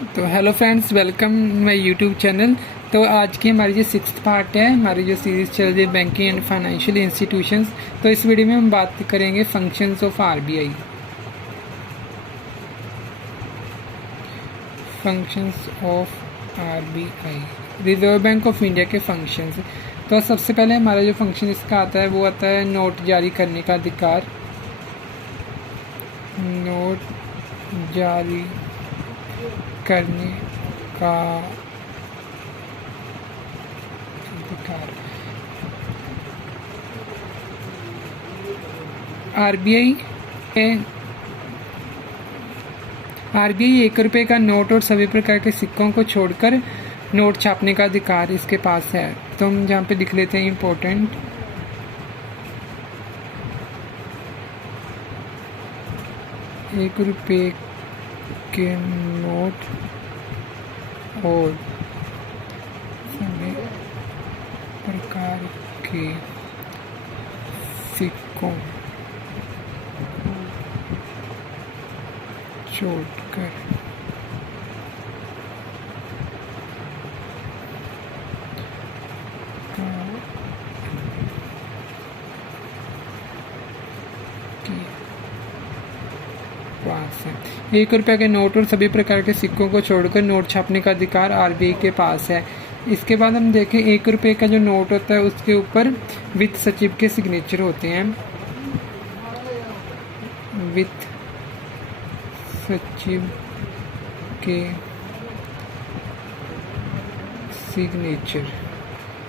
तो hello friends, welcome my YouTube channel. तो आज की हमारी जो 6th पार्ट है, हमारी जो सीरीज़ चल रही है बैंकिंग एंड फाइनेंशियल इंस्टीट्यूशंस। तो इस वीडियो में हम बात करेंगे functions of RBI. Functions of RBI, reserve bank of India के फंक्शंस। तो सबसे पहले हमारा जो फंक्शन इसका आता है वो आता है नोट जारी करने का अधिकार। नोट जारी करने का अधिकार। आरबीआई 1 रुपये का नोट और सभी प्रकार के सिक्कों को छोड़कर नोट छापने का अधिकार इसके पास है। तो हम जहाँ पे लिख लेते हैं इम्पोर्टेंट, 1 रुपये के नोट और सभी प्रकार के सिक्कों छोड़कर पास है। 1 रुपये के नोट और सभी प्रकार के सिक्कों को छोड़कर नोट छापने का अधिकार आरबीआई के पास है। इसके बाद हम देखें, 1 रुपये का जो नोट होता है उसके ऊपर वित्त सचिव के सिग्नेचर होते हैं। वित्त सचिव के सिग्नेचर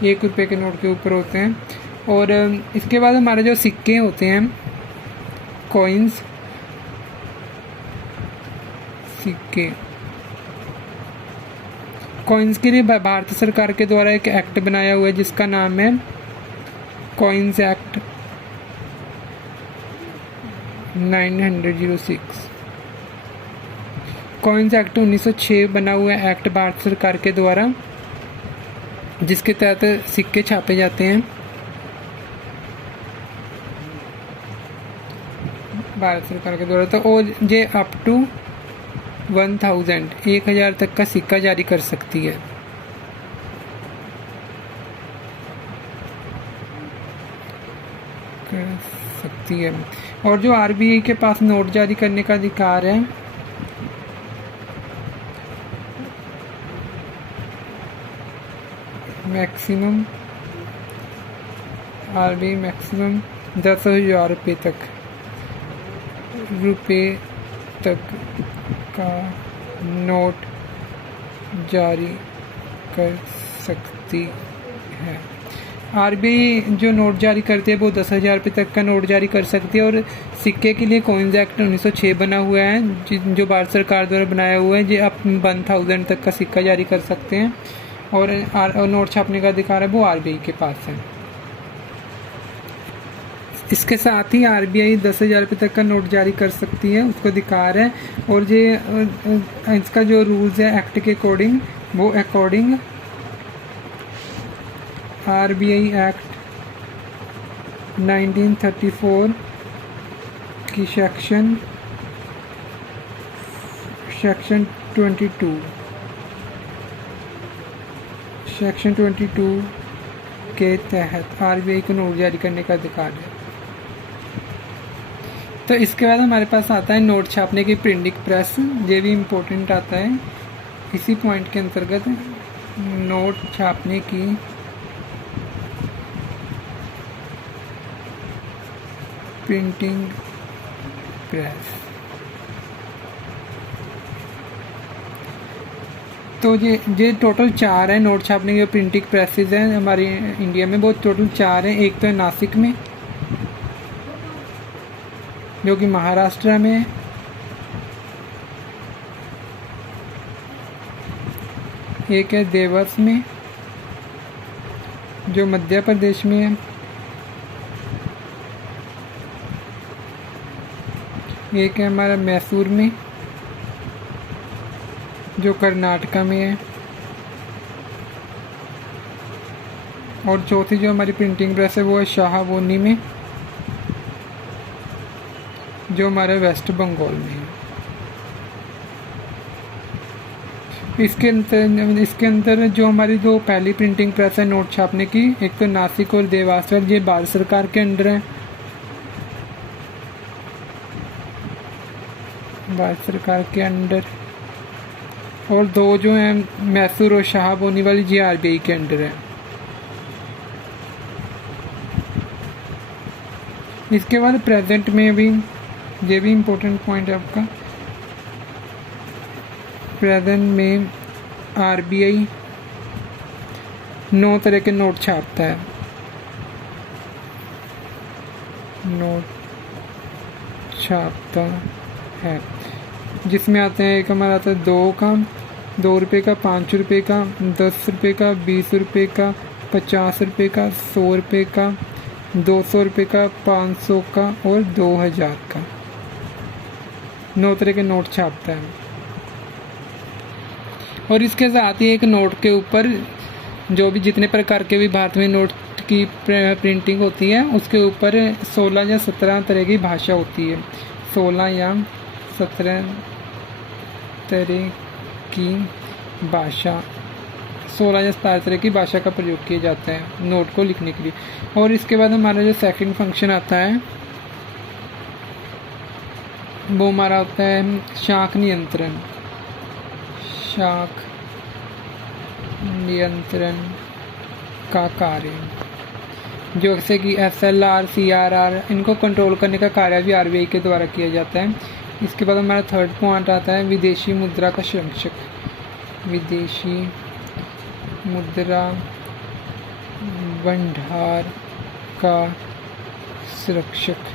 1 रुपये के नोट के ऊपर होते हैं। और इसके बाद हमारे जो सिक्के होते हैं, कॉइन्स, सिक्के, कॉइन्स के लिए भारत सरकार के द्वारा एक एक्ट बनाया हुआ है जिसका नाम है कॉइन्स एक्ट 906। कॉइन्स एक्ट 1906 बना हुआ एक्ट भारत सरकार के द्वारा, जिसके तहत सिक्के छापे जाते हैं भारत सरकार के द्वारा। तो और ये अप टू 1000 तक का सिक्का जारी कर सकती है। और जो आरबीआई के पास नोट जारी करने का अधिकार है, मैक्सिमम आरबीआई मैक्सिमम 10,000 रुपये तक का नोट जारी कर सकती है। आरबीआई जो नोट जारी करती है वो 10,000 रुपये तक का नोट जारी कर सकती है। और सिक्के के लिए कॉइन्स एक्ट 1906 बना हुआ है जो भारत सरकार द्वारा बनाया हुआ है। जो आप 1000 तक का सिक्का जारी कर सकते हैं। और नोट छापने का अधिकार है वो आरबीआई के पास है। इसके साथ ही आरबीआई 10,000 रुपये तक का नोट जारी कर सकती है, उसको अधिकार है। और ये इसका जो रूल्स है एक्ट के अकॉर्डिंग, वो अकॉर्डिंग आरबीआई एक्ट 1934 की सेक्शन 22 के तहत आरबीआई को नोट जारी करने का अधिकार है। तो इसके बाद हमारे पास आता है नोट छापने की प्रिंटिंग प्रेस। ये भी इम्पोर्टेंट आता है इसी पॉइंट के अंतर्गत। नोट छापने की प्रिंटिंग प्रेस। तो ये टोटल 4 है नोट छापने की प्रिंटिंग प्रेसेस हैं हमारे इंडिया में। वो टोटल 4 हैं। एक तो है नासिक में, जो कि महाराष्ट्र में है। एक है देवस में, जो मध्य प्रदेश में है। एक है हमारा मैसूर में, जो कर्नाटका में है। और चौथी जो हमारी प्रिंटिंग प्रेस है वो है शाहबोनी में, जो हमारे वेस्ट बंगाल में है। इसके अंदर जो हमारी दो पहली प्रिंटिंग प्रेस है नोट छापने की, एक तो नासिक और देवास, ये भारत सरकार के अंडर है, भारत सरकार के अंडर, और दो जो हैं मैसूर और शाहबोनी वाली जी आरबीआई के अंडर है। इसके बाद प्रेजेंट में भी, ये भी इम्पोर्टेंट पॉइंट है आपका, प्रेजेंट में आरबीआई 9 तरह के नोट छापता है। नोट छापता है जिसमें आते हैं, एक हमारा आता है 2 रुपये का, 5 रुपये का, 10 रुपये का, 20 रुपये का, 50 रुपये का, 100 रुपये का, 200 रुपये का, 500 का और 2000 का। 9 तरह के नोट छापता है। और इसके साथ ही एक नोट के ऊपर जो भी जितने प्रकार के भी भारत में नोट की प्रिंटिंग होती है उसके ऊपर 16 या 17 तरह की भाषा होती है। 16 या 17 तरह की भाषा, 16 या 17 तरह की भाषा का प्रयोग किया जाता है नोट को लिखने के लिए। और इसके बाद हमारा जो सेकंड फंक्शन आता है वो हमारा होता है शाख नियंत्रण। शाख नियंत्रण का कार्य, जैसे कि SLR, CRR, इनको कंट्रोल करने का कार्य भी आरबीआई के द्वारा किया जाता है। इसके बाद हमारा थर्ड पॉइंट आता है विदेशी मुद्रा का संरक्षक। विदेशी मुद्रा भंडार का संरक्षक,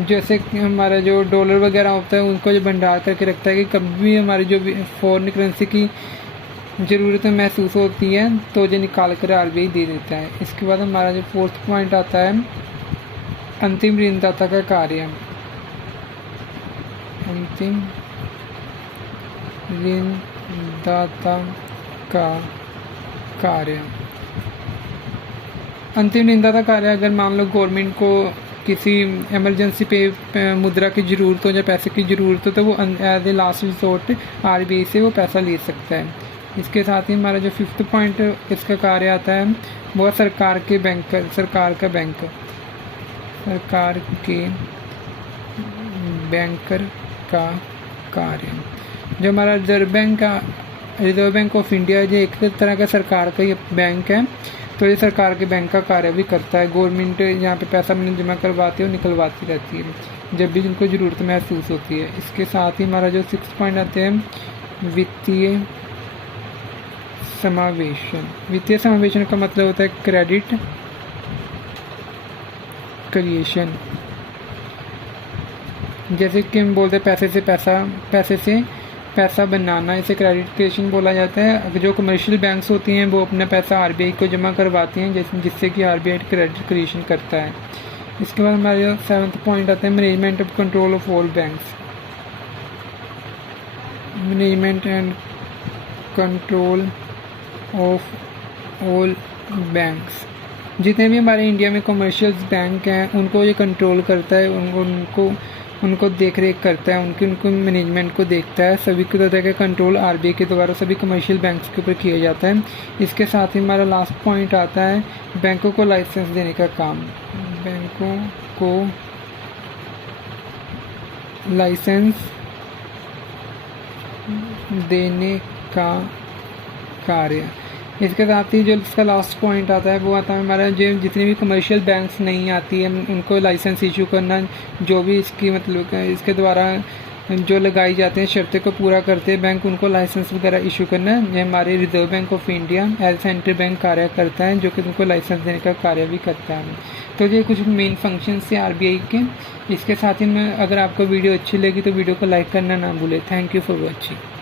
जैसे कि हमारा जो डॉलर वगैरह होता है उनको जो भंडार करके रखता है कि कभी भी हमारी जो फॉरेन करेंसी की ज़रूरतें महसूस होती है तो ये निकाल कर आरबीआई दे देता है। इसके बाद हमारा जो फोर्थ पॉइंट आता है अंतिम ऋणदाता का कार्य। अंतिम ऋणदाता का कार्य, अंतिम ऋणदाता कार्य, अगर मान लो गवर्नमेंट को किसी इमरजेंसी पे मुद्रा की ज़रूरत हो या पैसे की ज़रूरत हो तो वो as a last resort RBI से वो पैसा ले सकता है। इसके साथ ही हमारा जो फिफ्थ पॉइंट इसका कार्य आता है वो सरकार के बैंकर, सरकार का बैंक, सरकार के बैंकर का कार्य। जो हमारा रिजर्व बैंक ऑफ इंडिया जो एक तरह का सरकार का ये बैंक है, तो ये सरकार के बैंक का कार्य भी करता है। गवर्नमेंट यहाँ पे पैसा जमा करवाती है और निकलवाती रहती है जब भी जिनको ज़रूरत महसूस होती है। इसके साथ ही हमारा जो 6 पॉइंट आते हैं वित्तीय समावेशन। वित्तीय समावेशन का मतलब होता है क्रेडिट क्रिएशन। जैसे कि हम बोलते हैं पैसे से पैसा बनाना, इसे क्रेडिट क्रिएशन बोला जाता है। जो कमर्शियल बैंक्स होती हैं वो अपना पैसा आरबीआई को जमा करवाती हैं जिससे कि आरबीआई क्रेडिट क्रिएशन करता है। इसके बाद हमारे 7th पॉइंट आता है management of control of all banks. Management and control of all banks, जितने भी हमारे इंडिया में कमर्शियल बैंक हैं उनको ये कंट्रोल करता है, उनको देख रेख करता है, उनको मैनेजमेंट को देखता है। सभी तरह का कंट्रोल आरबीआई के द्वारा सभी कमर्शियल बैंक्स के ऊपर किया जाता है। इसके साथ ही हमारा लास्ट पॉइंट आता है बैंकों को लाइसेंस देने का काम। बैंकों को लाइसेंस देने का कार्य। इसके साथ ही जो इसका लास्ट पॉइंट आता है वो आता है हमारा जो जितनी भी कमर्शियल बैंक्स नहीं आती है उनको लाइसेंस इशू करना, जो भी इसकी मतलब इसके द्वारा जो लगाई जाती हैं शर्तें को पूरा करते हैं बैंक, उनको लाइसेंस वगैरह इशू करना। ये हमारे reserve bank of India as central bank कार्य करता है जो कि उनको लाइसेंस देने का कार्य भी करता है। तो ये कुछ मेन फंक्शन से आरबीआई के। इसके साथ ही अगर आपको वीडियो अच्छी लगी तो वीडियो को लाइक करना ना भूलें। Thank you for watching.